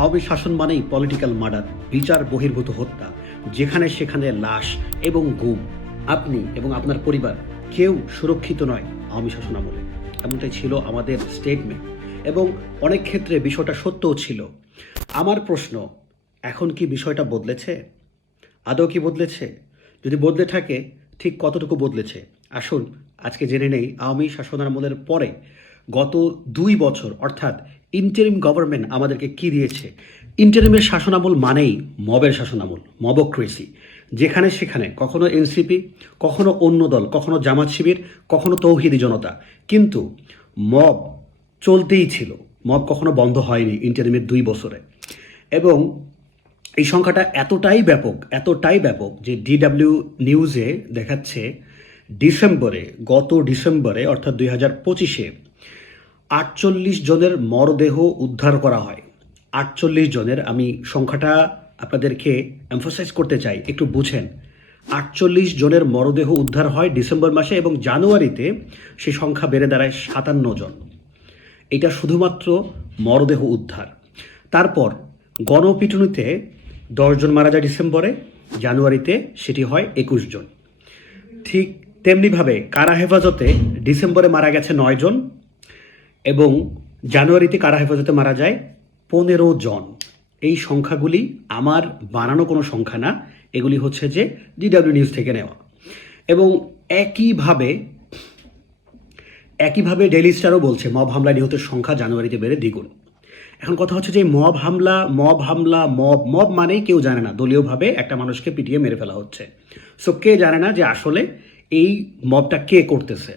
আওয়ামী শাসন মানেই political murder, বিচার বহির্ভূত হত্যা, যেখানে সেখানে লাশ এবং গুম। আপনি এবং আপনার পরিবার কেউ সুরক্ষিত নয় আওয়ামী শাসন আমলে, এমনটাই ছিল আমাদের স্টেটমেন্ট এবং অনেক ক্ষেত্রে বিষয়টা সত্যও ছিল। আমার প্রশ্ন, এখন কি বিষয়টা বদলেছে? আদৌ কি বদলেছে? যদি বদলে থাকে, ঠিক কতটুকু বদলেছে? আসুন আজকে জেনে নেই আওয়ামী শাসনামলের পরে গত 2 বছর অর্থাৎ ইন্টারিম গভর্নমেন্ট আমাদেরকে কি দিয়েছে। ইন্টারিমের শাসনামল মানেই মবের শাসনামল, মবক্রেসি, যেখানে সেখানে কখনো এনসিপি, কখনো অন্য দল, কখনো জামাত শিবির, কখনো তৌহিদি জনতা, কিন্তু মব চলতেই ছিল। মব কখনো বন্ধ হয়নি ইন্টারিমের 2 বছরে। এবং এই সংখ্যাটা এতটাই ব্যাপক যে ডিডাব্লিউ নিউজে দেখাচ্ছে গত ডিসেম্বরে অর্থাৎ 2025-এ 48 জনের মরদেহ উদ্ধার করা হয়। 48 জনের, আমি সংখ্যাটা আপনাদেরকে এমফাসাইজ করতে চাই, একটু বুঝেন। 48 জনের মরদেহ উদ্ধার হয় ডিসেম্বর মাসে এবং জানুয়ারিতে সেই সংখ্যা বেড়ে দাঁড়ায় 57 জন। এটা শুধুমাত্র মরদেহ উদ্ধার। তারপর গণপিটুনিতে 10 জন মারা যায় ডিসেম্বরে, জানুয়ারিতে সেটি হয় 21 জন। ঠিক তেমনিভাবে কারা হেফাজতে ডিসেম্বরে মারা গেছে 9 জন এবং জানুয়ারিতে কারা হেফাজতে মারা যায় 15 জন। এই সংখ্যাগুলি আমার বানানো কোনো সংখ্যা না, এগুলি হচ্ছে যে ডিডাব্লিউ নিউজ থেকে নেওয়া। এবং একইভাবে ডেইলি স্টারও বলছে মব হামলা নিহতের সংখ্যা জানুয়ারিতে বেড়ে দ্বিগুণ। এখন কথা হচ্ছে যে মব মানেই কেউ জানে না, দলীয়ভাবে একটা মানুষকে পিটিয়ে মেরে ফেলা হচ্ছে। সো কে জানে না যে আসলে এই মবটা কে করতেছে।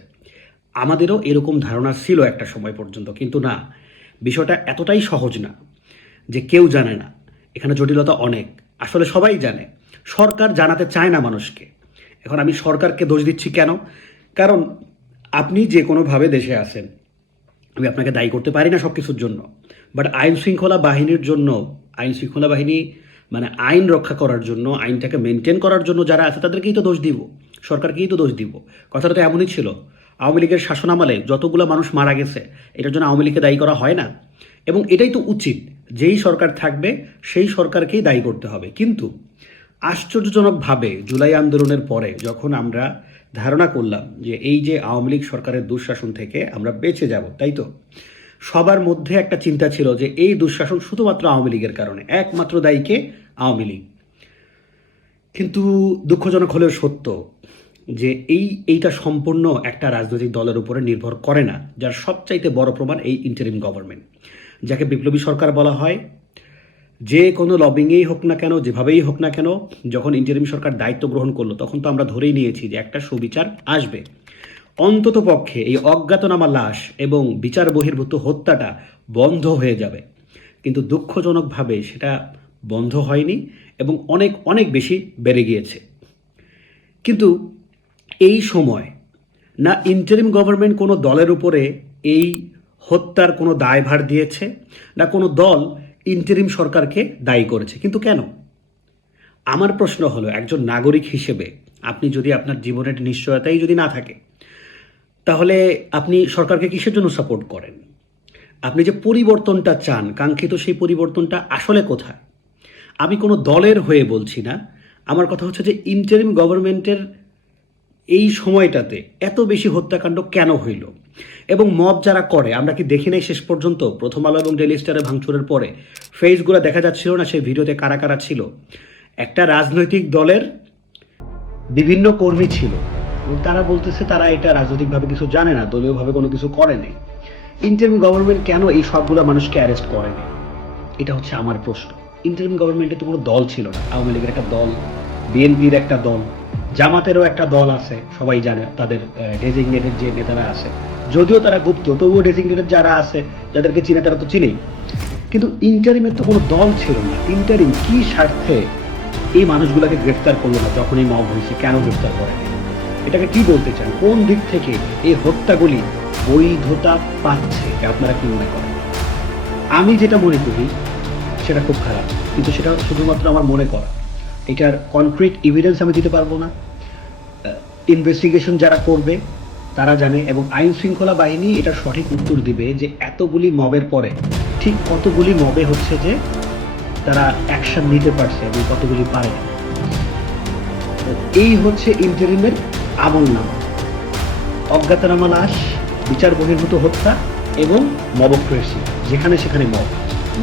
আমাদেরও এরকম ধারণা ছিল একটা সময় পর্যন্ত, কিন্তু না, বিষয়টা এতটাই সহজ না যে কেউ জানে না। এখানে জটিলতা অনেক। আসলে সবাই জানে, সরকার জানাতে চায় না মানুষকে। এখন আমি সরকারকে দোষ দিচ্ছি কেন? কারণ আপনি যে কোনোভাবে দেশে আছেন, আমি আপনাকে দায়ী করতে পারি না সব কিছুর জন্য, বাট আইন শৃঙ্খলা বাহিনী মানে আইন রক্ষা করার জন্য, আইনটাকে মেনটেন করার জন্য যারা আছে তাদেরকেই তো দোষ দিব, সরকারকেই তো দোষ দিব। কথাটা তো এমনই ছিল। আওয়ামী লীগের শাসনামলে যতগুলো মানুষ মারা গেছে, এটার জন্য আওয়ামী লীগকে দায়ী করা হয় না? এবং এটাই তো উচিত, যেই সরকার থাকবে সেই সরকারকেই দায়ী করতে হবে। কিন্তু আশ্চর্যজনকভাবে জুলাই আন্দোলনের পরে যখন আমরা ধারণা করলাম যে এই যে আওয়ামী লীগ সরকারের দুঃশাসন থেকে আমরা বেঁচে যাব, তাই তো সবার মধ্যে একটা চিন্তা ছিল যে এই দুঃশাসন শুধুমাত্র আওয়ামী লীগের কারণে, একমাত্র দায়ীকে আওয়ামী লীগ। কিন্তু দুঃখজনক হলেও সত্য যে এইটা সম্পূর্ণ একটা রাজনৈতিক দলের উপরে নির্ভর করে না, যার সবচাইতে বড় প্রমাণ এই ইন্টারিম গভর্নমেন্ট, যাকে বিপ্লবী সরকার বলা হয়। যে কোনো লবিংয়েই হোক না কেন, যেভাবেই হোক না কেন, যখন ইন্টারিম সরকার দায়িত্ব গ্রহণ করলো তখন তো আমরা ধরেই নিয়েছি যে একটা সুবিচার আসবে। অন্তত পক্ষে এই অজ্ঞাতনামা লাশ এবং বিচার বহির্ভূত হত্যাটা বন্ধ হয়ে যাবে। কিন্তু দুঃখজনকভাবে সেটা বন্ধ হয়নি এবং অনেক অনেক বেশি বেড়ে গিয়েছে। কিন্তু এই সময় না ইন্টারিম গভর্নমেন্ট কোনো দলের উপরে এই হত্যার কোনো দায়ভার দিয়েছে, না কোনো দল ইন্টারিম সরকারকে দায়ী করেছে। কিন্তু কেন? আমার প্রশ্ন হলো, একজন নাগরিক হিসেবে আপনি যদি আপনার জীবনের নিশ্চয়তাই যদি না থাকে, তাহলে আপনি সরকারকে কিসের জন্য সাপোর্ট করেন? আপনি যে পরিবর্তনটা চান, কাঙ্ক্ষিত সেই পরিবর্তনটা আসলে কোথায়? আমি কোনো দলের হয়ে বলছি না, আমার কথা হচ্ছে যে ইন্টারিম গভর্নমেন্টের এই সময়টাতে এত বেশি হত্যাকাণ্ড কেন হইল? এবং মব যারা করে, আমরা কি দেখি নাই শেষ পর্যন্ত প্রথম আলো এবং ডেইলি স্টারে ভাঙচুরের পরে ফেসগুলো দেখা যাচ্ছিল না সেই ভিডিওতে কারা কারা ছিল? একটা রাজনৈতিক দলের বিভিন্ন কর্মী ছিল এবং তারা বলতেছে তারা এটা রাজনৈতিকভাবে কিছু জানে না, দলীয়ভাবে কোনো কিছু করে নেই। ইন্টারিম গভর্নমেন্ট কেন এই সবগুলো মানুষকে অ্যারেস্ট করেনি? এটা হচ্ছে আমার প্রশ্ন। ইন্টারিম গভর্নমেন্টে তো কোনো দল ছিল না। আওয়ামী লীগের একটা দল, বিএনপির একটা দল, জামাতেরও একটা দল আছে, সবাই জানে তাদের ডেজিগনেটেড যে নেতারা আছে, যদিও তারা গুপ্ত, তবুও ডেজিগনেটেড যারা আছে, যাদেরকে চিনে তারা তো চিনেই। কিন্তু ইন্টারিমের তো কোনো দল ছিল না। ইন্টারিম কি স্বার্থে এই মানুষগুলোকে গ্রেফতার করলো না? যখন এই মব হয়েছে কেন গ্রেফতার করেনি? এটাকে কি বলতে চান? কোন দিক থেকে এই হত্যাগুলি বৈধতা পাচ্ছে আপনারা কি মনে করেন? আমি যেটা মনে করি সেটা খুব খারাপ, কিন্তু সেটা শুধুমাত্র আমার মনে করা। এটার কনক্রিট এভিডেন্স আমি দিতে পারবো না। ইনভেস্টিগেশন যারা করবে তারা জানে, এবং আইন শৃঙ্খলা বাহিনী এটার সঠিক উত্তর দিবে যে এতগুলি মবের পরে ঠিক কতগুলি মবে হচ্ছে যে তারা অ্যাকশন নিতে পারছে এবং কতগুলি পারে না। তো এই হচ্ছে ইন্টারিমের আমলনামা: অজ্ঞাতনামা লাশ, বিচার বহির্ভূত হত্যা এবং মবক্রেসি, যেখানে সেখানে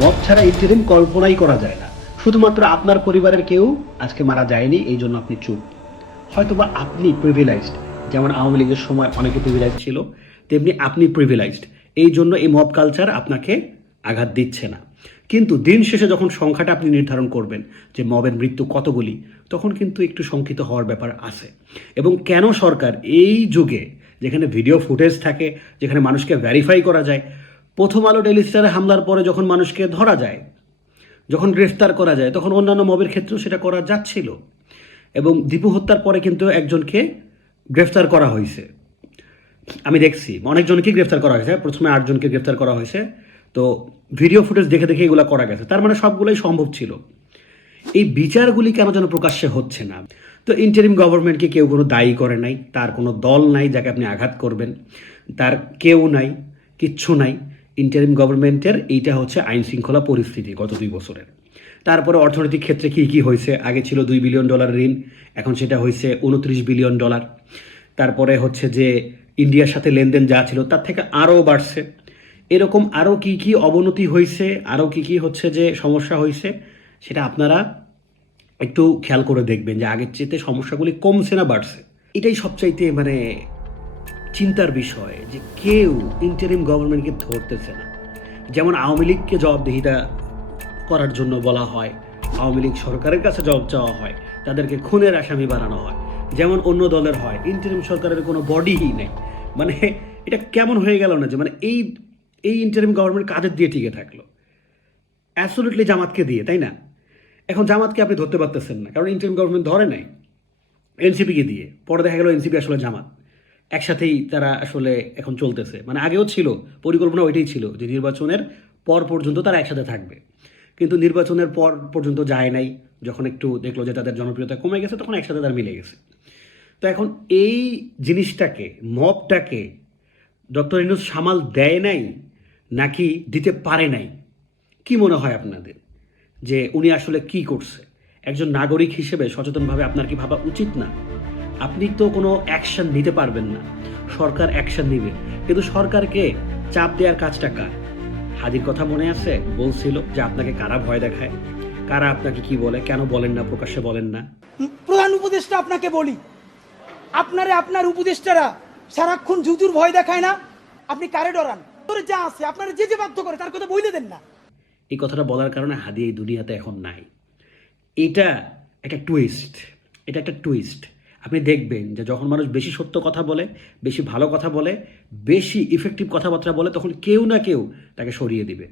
মব ছাড়া ইন্টারিম কল্পনাই করা যায় না। শুধুমাত্র আপনার পরিবারের কেউ আজকে মারা যায়নি, এই জন্য আপনি চুপ। হয়তোবা আপনি প্রিভিলাইজড, যেমন আওয়ামী লীগের সময় অনেকে প্রিভিলাইজ ছিল, তেমনি আপনি প্রিভিলাইজড, এই জন্য এই মব কালচার আপনাকে আঘাত দিচ্ছে না। কিন্তু দিন শেষে যখন সংখ্যাটা আপনি নির্ধারণ করবেন যে মবের মৃত্যু কতগুলি, তখন কিন্তু একটু শঙ্কিত হওয়ার ব্যাপার আছে। এবং কেন সরকার এই যুগে, যেখানে ভিডিও ফুটেজ থাকে, যেখানে মানুষকে ভেরিফাই করা যায়, প্রথম আলো ডেইলি স্টারে হামলার পরে যখন মানুষকে ধরা যায়, যখন গ্রেফতার করা যায়, তখন অন্যান্য মবের ক্ষেত্রেও সেটা করা যাচ্ছিল। এবং দীপু হত্যার পরে কিন্তু একজনকে গ্রেফতার করা হয়েছে, আমি দেখছি অনেকজনকেই গ্রেফতার করা হয়েছে। প্রথমে 8 জনকে গ্রেফতার করা হয়েছে। তো ভিডিও ফুটেজ দেখে দেখে এগুলো করা গেছে, তার মানে সবগুলোই সম্ভব ছিল। এই বিচারগুলি কেন যেন প্রকাশ্যে হচ্ছে না। তো ইন্টারিম গভর্নমেন্টকে কেউ কোনো দায়ী করে নাই, তার কোনো দল নাই যাকে আপনি আঘাত করবেন, তার কেউ নাই, কিচ্ছু নাই। ইন্টারিম গভর্নমেন্টের এইটা হচ্ছে আইন শৃঙ্খলা পরিস্থিতি গত 2 বছরের। তারপরে অর্থনৈতিক ক্ষেত্রে কী কী হয়েছে, আগে ছিল $2 বিলিয়ন ঋণ, এখন সেটা হয়েছে $29 বিলিয়ন। তারপরে হচ্ছে যে ইন্ডিয়ার সাথে লেনদেন যা ছিল তার থেকে আরও বাড়ছে। এরকম আরও কী কী অবনতি হয়েছে, আরও কী কী হচ্ছে যে সমস্যা হয়েছে, সেটা আপনারা একটু খেয়াল করে দেখবেন যে আগের চেয়ে সমস্যাগুলি কমছে না বাড়ছে। এটাই সবচাইতে মানে চিন্তার বিষয় যে কেউ ইন্টারিম গভর্নমেন্টকে ধরতেছে না। যেমন আওয়ামী লীগকে জবাবদিহিতা করার জন্য বলা হয়, আওয়ামী লীগ সরকারের কাছে জবাব চাওয়া হয়, তাদেরকে খুনের আসামি বানানো হয়, যেমন অন্য দলের হয়। ইন্টারিম সরকারের কোনো বডিই নেই। মানে এটা কেমন হয়ে গেল না যে মানে এই ইন্টারিম গভর্নমেন্ট কাদের দিয়ে টিকে থাকলো? অ্যাবসলিউটলি জামাতকে দিয়ে, তাই না? এখন জামাতকে আপনি ধরতে পারতেছেন না, কারণ ইন্টারিম গভর্নমেন্ট ধরে নাই। এনসিপিকে দিয়ে, পরে দেখা গেল এনসিপি আসলে জামাত, একসাথেই তারা আসলে এখন চলতেছে। মানে আগেও ছিল পরিকল্পনা, ওইটাই ছিল যে নির্বাচনের পর পর্যন্ত তারা একসাথে থাকবে, কিন্তু নির্বাচনের পর পর্যন্ত যায় নাই। যখন একটু দেখলো যে তাদের জনপ্রিয়তা কমে গেছে, তখন একসাথে তারা মিলে গেছে। তো এখন এই জিনিসটাকে, মবটাকে ডক্টর ইউনূস সামাল দেয় নাই নাকি দিতে পারে নাই? কি মনে হয় আপনাদের যে উনি আসলে কি করছে? একজন নাগরিক হিসেবে সচেতনভাবে আপনার কি ভাবা উচিত না? আপনি তো কোনো অ্যাকশন নিতে পারবেন না, সরকার অ্যাকশন নিবে। কিন্তু সরকারকে চাপ দেওয়ার কাজটা কার? হাদির কথা মনে আছে, বলছিল যে আপনাকে কারা ভয় দেখায়, কারা আপনাকে কি বলে, কেন বলেন না, প্রকাশ্যে বলেন না। প্রধান উপদেষ্টা আপনাকে বলি, আপনার উপদেষ্টারা সারাক্ষণ জুজুর ভয় দেখায় না? আপনি কারে ডরান? তোরে যা আছে আপনারা যে বাধ্য করে তার কথা বইলে দেন না। এই কথাটা বলার কারণে হাদি এই দুনিয়াতে এখন নাই। এটা একটা টুইস্ট, এটা একটা টুইস্ট। আপনি দেখবেন যে যখন মানুষ বেশি সত্য কথা বলে, বেশি ভালো কথা বলে, বেশি ইফেক্টিভ কথাবার্তা বলে, তখন কেউ না কেউ তাকে সরিয়ে দিবে।